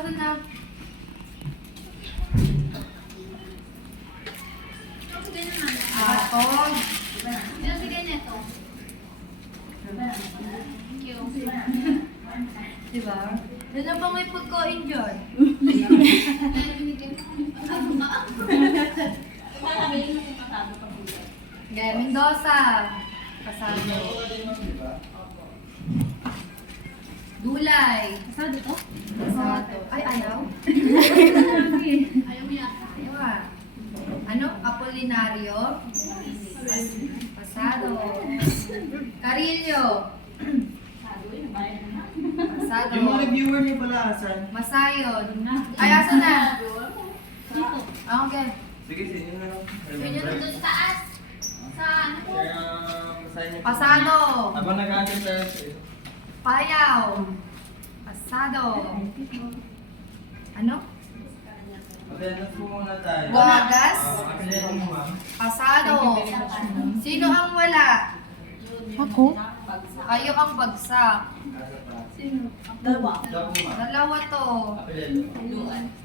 Asan na? Atog. Diba? Yan lang ba may pagkain dyan? Gaya Mendoza. Kasado. Gulay. Kasado to? Kasado. Ay, ayaw? Ayaw mo yata. Ayaw ah. Ano? Apolinario. Pasado. Carillo. Pasado. Yung mga reviewer niyo pala, asan? Masayon. Ay, asan na? Dito. Ah, okay. Sige, sige na lang. Yun yung doon sa taas. Sa ano po? Masahin niyo po. Pasado. Habang nag-aantay tayo sa iyo. Payaw. Pasado. Ano? Mag-aantay po muna tayo. Wagas. Apelido mo, ma'am. Pasado. Sino ang wala? Ako? Kayo ang bagsak. Sino? Dalawa. Dapo, ma'am. Dalawa to. Apelido.